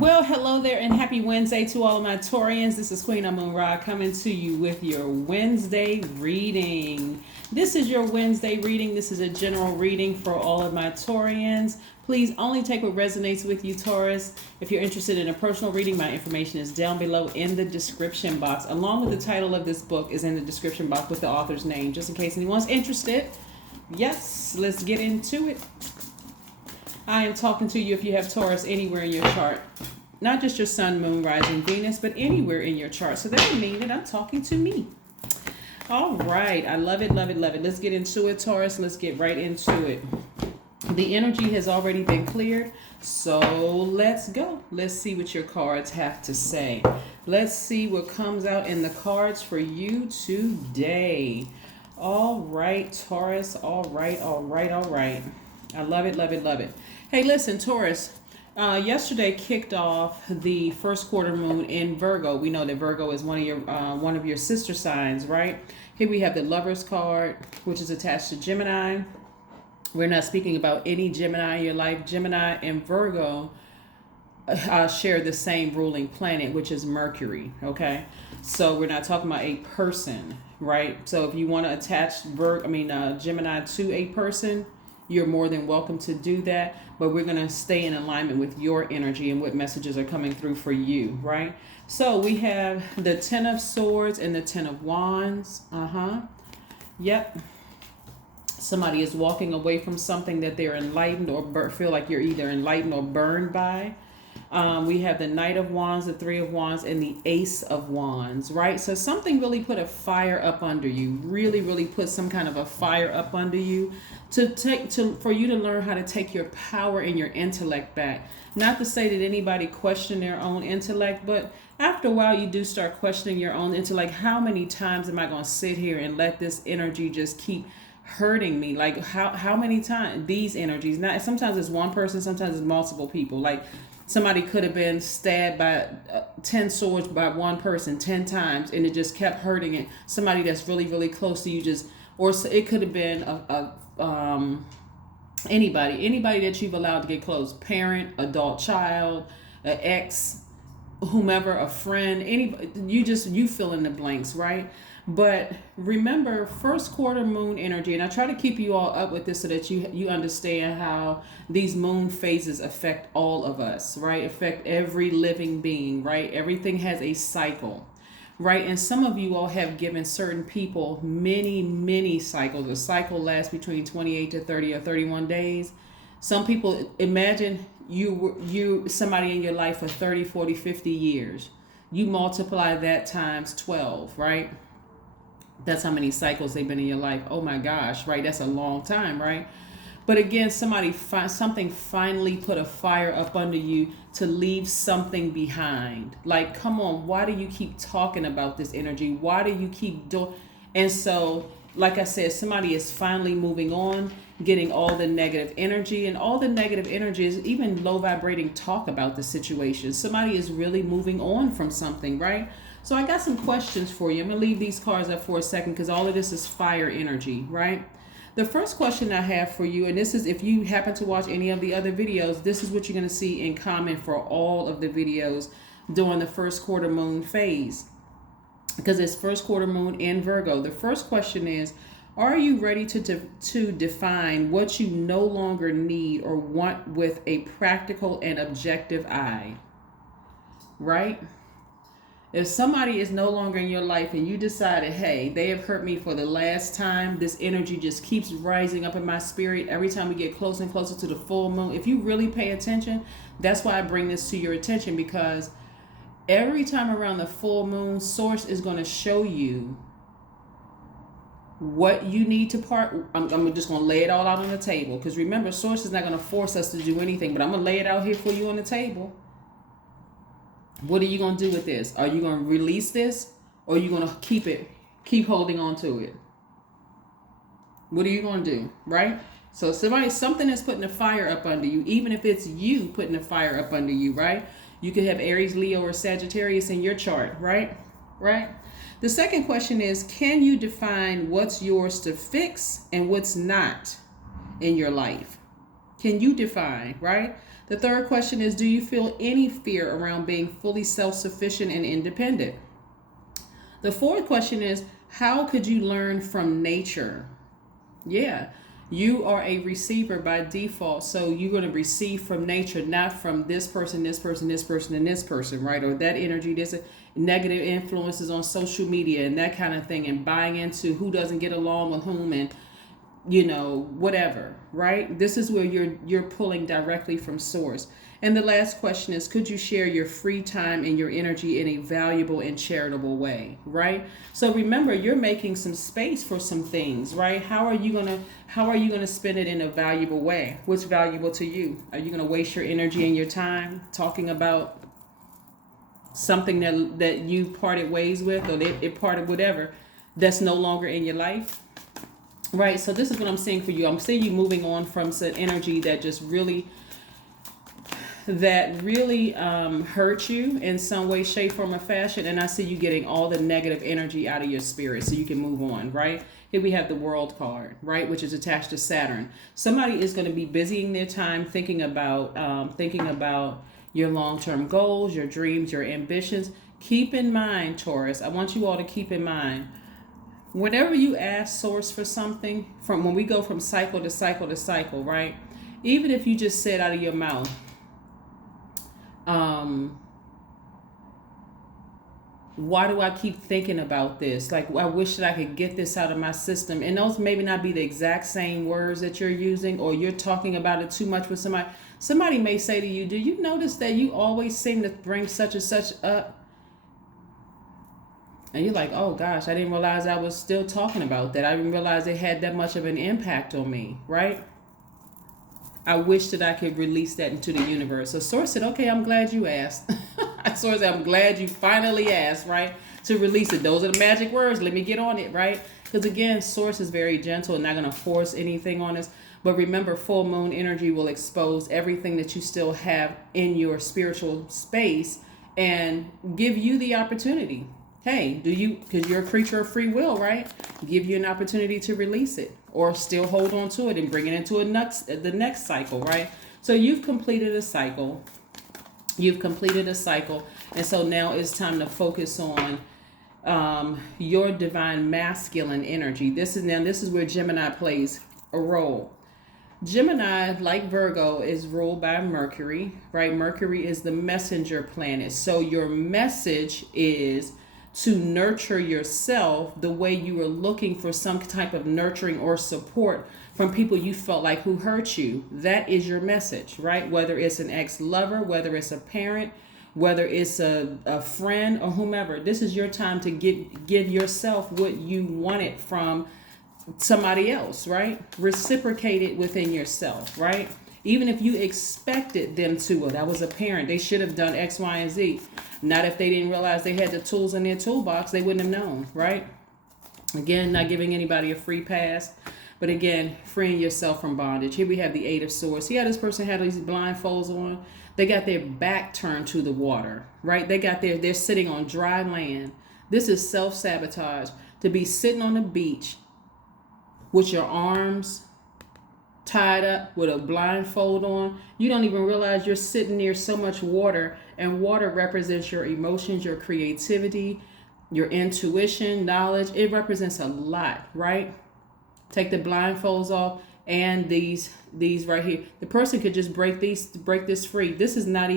Well, hello there and happy Wednesday to all of my Taurians. This is Queen Amun Ra coming to you with your Wednesday reading. This is your Wednesday reading. This is a general reading for all of my Taurians. Please only take what resonates with you, Taurus. If you're interested in a personal reading, my information is down below in the description box. Along with the title of this book is in the description box with the author's name, just in case anyone's interested. Yes, let's get into it. I am talking to you if you have Taurus anywhere in your chart. Not just your sun, moon, rising, Venus, but anywhere in your chart. So that would mean that I'm talking to me. All right. I love it, love it, love it. Let's get into it, Taurus. Let's get right into it. The energy has already been cleared. So let's go. Let's see what your cards have to say. Let's see what comes out in the cards for you today. All right, Taurus. All right, all right, all right. I love it, love it, love it. Hey, listen, Taurus. Yesterday kicked off the first quarter moon in Virgo. We know that Virgo is one of your sister signs, right? Here we have the Lovers card, which is attached to Gemini. We're not speaking about any Gemini in your life. Gemini and Virgo share the same ruling planet, which is Mercury. Okay, so we're not talking about a person, right? So if you want to attach Gemini to a person, you're more than welcome to do that, but we're going to stay in alignment with your energy and what messages are coming through for you, right? So we have the Ten of Swords and the Ten of Wands. Yep. Somebody is walking away from something that they're enlightened or feel like you're either enlightened or burned by. We have the Knight of Wands, the Three of Wands, and the Ace of Wands, right? So something really put a fire up under you, really put some kind of a fire up under you for you to learn how to take your power and your intellect back. Not to say that anybody question their own intellect, but after a while you do start questioning your own intellect. How many times am I going to sit here and let this energy just keep hurting me? Like how many times these energies, not sometimes it's one person, sometimes it's multiple people. Like somebody could have been stabbed by 10 swords by one person 10 times and it just kept hurting it. Somebody that's really close to you or it could have been anybody that you've allowed to get close, parent, adult child, an ex, whomever, a friend, anybody, you fill in the blanks, right? But remember, first quarter moon energy, and I try to keep you all up with this so that you understand how these moon phases affect all of us, right? Affect every living being, right? Everything has a cycle, right? And some of you all have given certain people many cycles. A cycle lasts between 28 to 30 or 31 days. Some people, imagine you somebody in your life for 30, 40, 50 years. You multiply that times 12, right? That's how many cycles they've been in your life. Oh my gosh, right? That's a long time, right? But again, something finally put a fire up under you to leave something behind. Like, come on, why do you keep talking about this energy? Why do you keep doing? And so, like I said, somebody is finally moving on, getting all the negative energy, and all the negative energy is even low vibrating talk about the situation. Somebody is really moving on from something, right? So I got some questions for you. I'm going to leave these cards up for a second because all of this is fire energy, right? The first question I have for you, and this is if you happen to watch any of the other videos, this is what you're going to see in common for all of the videos during the first quarter moon phase. Because it's first quarter moon in Virgo. The first question is, are you ready to define what you no longer need or want with a practical and objective eye? Right? If somebody is no longer in your life and you decided, hey, they have hurt me for the last time, this energy just keeps rising up in my spirit every time we get closer and closer to the full moon. If you really pay attention, that's why I bring this to your attention, because every time around the full moon, Source is going to show you what you need to part. I'm just going to lay it all out on the table, because remember, Source is not going to force us to do anything, but I'm going to lay it out here for you on the table. What are you going to do with this? Are you going to release this, or are you going to keep holding on to it? What are you going to do, right? So something is putting a fire up under you, even if it's you putting a fire up under you, right? You could have Aries, Leo, or Sagittarius in your chart, right? Right? The second question is, can you define what's yours to fix and what's not in your life? Can you define, right? The third question is, do you feel any fear around being fully self-sufficient and independent? The fourth question is, how could you learn from nature? Yeah, you are a receiver by default, so you're going to receive from nature, not from this person, this person, this person, and this person, right? Or that energy, this negative influences on social media and that kind of thing, and buying into who doesn't get along with whom, and whatever, right? This is where you're pulling directly from source. And the last question is, could you share your free time and your energy in a valuable and charitable way, right? So remember, you're making some space for some things, right? How are you gonna spend it in a valuable way? What's valuable to you? Are you gonna waste your energy and your time talking about something that you parted ways with, or it parted whatever, that's no longer in your life? Right, so this is what I'm seeing for you. I'm seeing you moving on from some energy that just really hurt you in some way, shape, form, or fashion. And I see you getting all the negative energy out of your spirit so you can move on, right? Here we have the World card, right, which is attached to Saturn. Somebody is going to be busying their time thinking about your long-term goals, your dreams, your ambitions. Keep in mind, Taurus, I want you all to keep in mind, whenever you ask source for something, from when we go from cycle to cycle to cycle, right? Even if you just said out of your mouth, why do I keep thinking about this? Like, I wish that I could get this out of my system. And those maybe not be the exact same words that you're using, or you're talking about it too much with somebody. Somebody may say to you, do you notice that you always seem to bring such and such up? And you're like, oh gosh, I didn't realize I was still talking about that. I didn't realize it had that much of an impact on me, right? I wish that I could release that into the universe. So Source said, okay, I'm glad you asked. Source said, I'm glad you finally asked, right? To release it. Those are the magic words. Let me get on it, right? Because again, Source is very gentle and not going to force anything on us. But remember, full moon energy will expose everything that you still have in your spiritual space and give you the opportunity. Hey, because you're a creature of free will, right? Give you an opportunity to release it, or still hold on to it and bring it into the next cycle, right? So you've completed a cycle. And so now it's time to focus on your divine masculine energy. This is where Gemini plays a role. Gemini, like Virgo, is ruled by Mercury, right? Mercury is the messenger planet. So your message is to nurture yourself the way you were looking for some type of nurturing or support from people you felt like who hurt you. That is your message, right? Whether it's an ex-lover, whether it's a parent, whether it's a friend or whomever. This is your time to give yourself what you wanted from somebody else, right? Reciprocate it within yourself, right? Even if you expected them to, well, that was a parent, they should have done X, Y, and Z. Not if they didn't realize they had the tools in their toolbox, they wouldn't have known, right? Again, not giving anybody a free pass, but again, freeing yourself from bondage. Here we have the Eight of Swords. See how this person had these blindfolds on? They got their back turned to the water, right? They're sitting on dry land. This is self-sabotage. To be sitting on the beach with your arms tied up with a blindfold on, you don't even realize you're sitting near so much water, and water represents your emotions, your creativity, your intuition, knowledge. It represents a lot, right? Take the blindfolds off, and these right here, the person could just break this free. This is not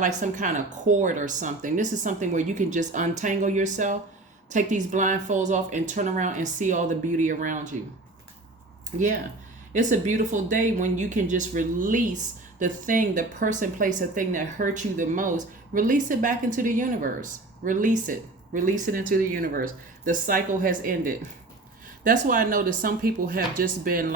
like some kind of cord or something. This is something where you can just untangle yourself, take these blindfolds off, and turn around and see all the beauty around you. Yeah. It's a beautiful day when you can just release the person, place, a thing that hurt you the most. Release it back into the universe. Release it into the universe. The cycle has ended. That's why I know that some people have just been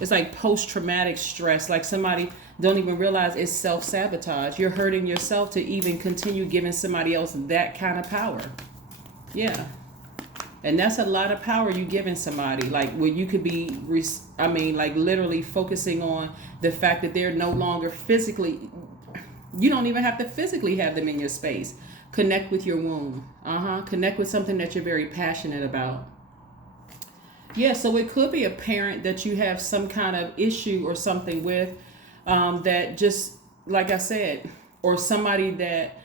it's like post-traumatic stress. Like somebody don't even realize it's self-sabotage. You're hurting yourself to even continue giving somebody else that kind of power. Yeah. And that's a lot of power you giving somebody, like where you could be, literally focusing on the fact that they're no longer physically, you don't even have to physically have them in your space. Connect with your womb. Connect with something that you're very passionate about. Yeah, so it could be a parent that you have some kind of issue or something with, that just like I said, or somebody that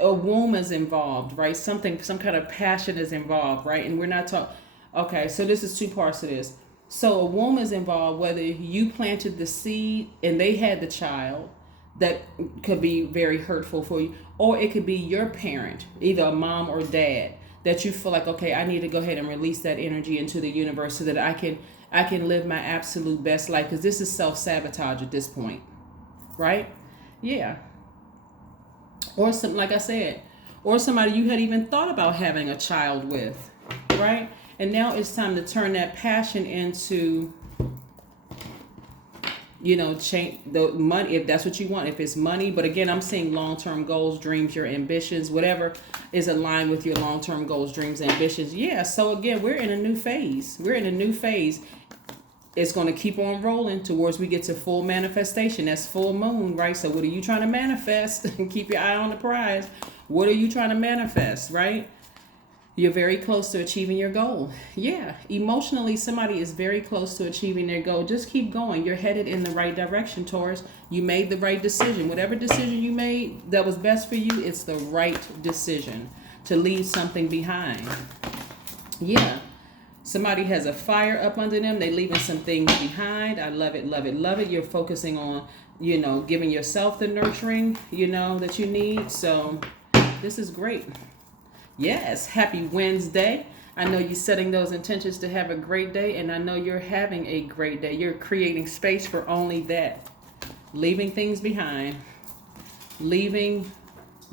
a womb is involved, right? Something, some kind of passion is involved, right? And we're not talking. Okay, so this is two parts of this. So a womb is involved, whether you planted the seed and they had the child, that could be very hurtful for you, or it could be your parent, either a mom or dad, that you feel like, okay, I need to go ahead and release that energy into the universe so that I can live my absolute best life, because this is self-sabotage at this point, right? Yeah. Or some, like I said, or somebody you had even thought about having a child with, right? And now it's time to turn that passion into, change the money, if that's what you want, if it's money. But again, I'm seeing long-term goals, dreams, your ambitions, whatever is aligned with your long-term goals, dreams, ambitions. Yeah. So again, we're in a new phase. It's going to keep on rolling towards we get to full manifestation. That's full moon, right? So what are you trying to manifest? Keep your eye on the prize. What are you trying to manifest, right? You're very close to achieving your goal. Yeah. Emotionally, somebody is very close to achieving their goal. Just keep going. You're headed in the right direction, Taurus. You made the right decision. Whatever decision you made that was best for you, it's the right decision to leave something behind. Yeah. Somebody has a fire up under them. They're leaving some things behind. I love it, love it, love it. You're focusing on, giving yourself the nurturing, that you need. So this is great. Yes. Happy Wednesday. I know you're setting those intentions to have a great day, and I know you're having a great day. You're creating space for only that. Leaving things behind. Leaving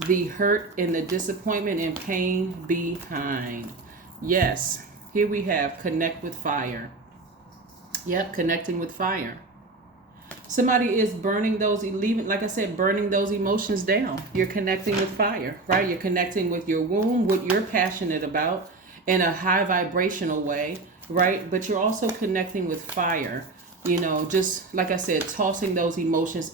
the hurt and the disappointment and pain behind. Yes. Here we have connect with fire. Yep, connecting with fire. Somebody is burning those, like I said, burning those emotions down. You're connecting with fire, right? You're connecting with your womb, what you're passionate about in a high vibrational way, right? But you're also connecting with fire. Just like I said, tossing those emotions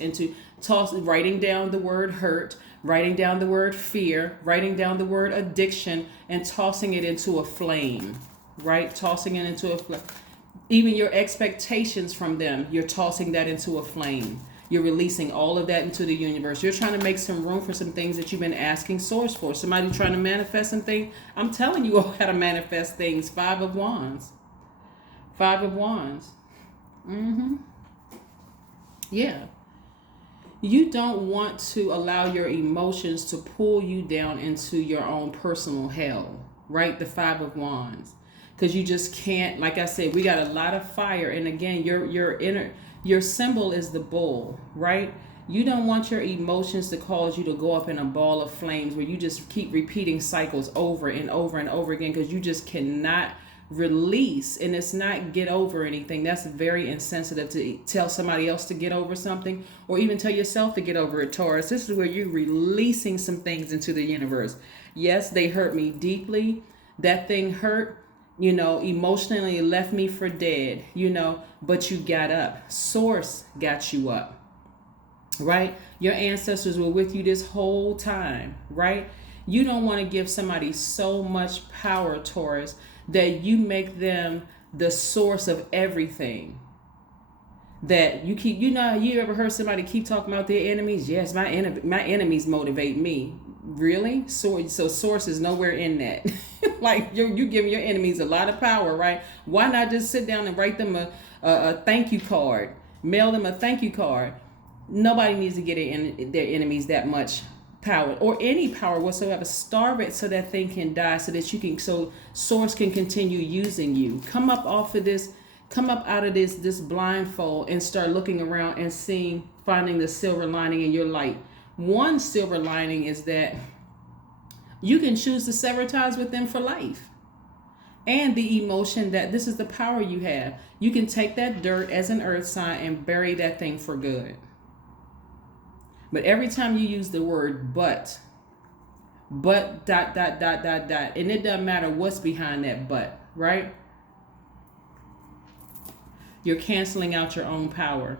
writing down the word hurt, writing down the word fear, writing down the word addiction, and tossing it into a flame. Right? Tossing it into a flame. Even your expectations from them, you're tossing that into a flame. You're releasing all of that into the universe. You're trying to make some room for some things that you've been asking source for. Somebody trying to manifest something. I'm telling you all how to manifest things. 5 of Wands. 5 of Wands. Yeah. You don't want to allow your emotions to pull you down into your own personal hell. Right? The 5 of Wands. Because you just can't, like I said, we got a lot of fire. And again, your symbol is the bull, right? You don't want your emotions to cause you to go up in a ball of flames where you just keep repeating cycles over and over and over again, because you just cannot release. And it's not get over anything. That's very insensitive to tell somebody else to get over something, or even tell yourself to get over it, Taurus. This is where you're releasing some things into the universe. Yes, they hurt me deeply. That thing hurt. Emotionally it left me for dead, but you got up. Source got you up, right? Your ancestors were with you this whole time, right? You don't want to give somebody so much power, Taurus, that you make them the source of everything. That you keep, you ever heard somebody keep talking about their enemies? Yes, my enemies motivate me. Really? So source is nowhere in that. Like you giving your enemies a lot of power, right? Why not just sit down and write them a thank you card, mail them a thank you card? Nobody needs to get their enemies that much power, or any power whatsoever. Starve it so that thing can die, so source can continue using you. Come up out of this blindfold and start looking around and finding the silver lining in your light. One silver lining is that you can choose to sever ties with them for life. And the emotion that this is the power you have. You can take that dirt as an earth sign and bury that thing for good. But every time you use the word but dot, and it doesn't matter what's behind that but, right? You're canceling out your own power.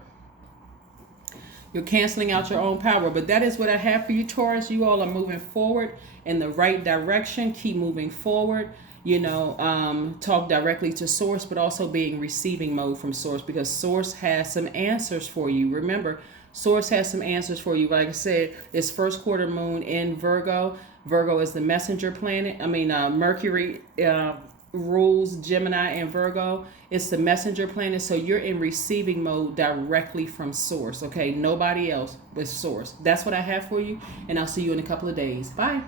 You're canceling out your own power. But that is what I have for you, Taurus. You all are moving forward in the right direction. Keep moving forward. Talk directly to source, but also be in receiving mode from source, because source has some answers for you. Remember, Source has some answers for you. Like I said, it's first quarter moon in Virgo. Virgo is the messenger planet. Mercury rules Gemini and Virgo. It's the messenger planet. So you're in receiving mode directly from source. Okay, nobody else but source. That's what I have for you. And I'll see you in a couple of days. Bye.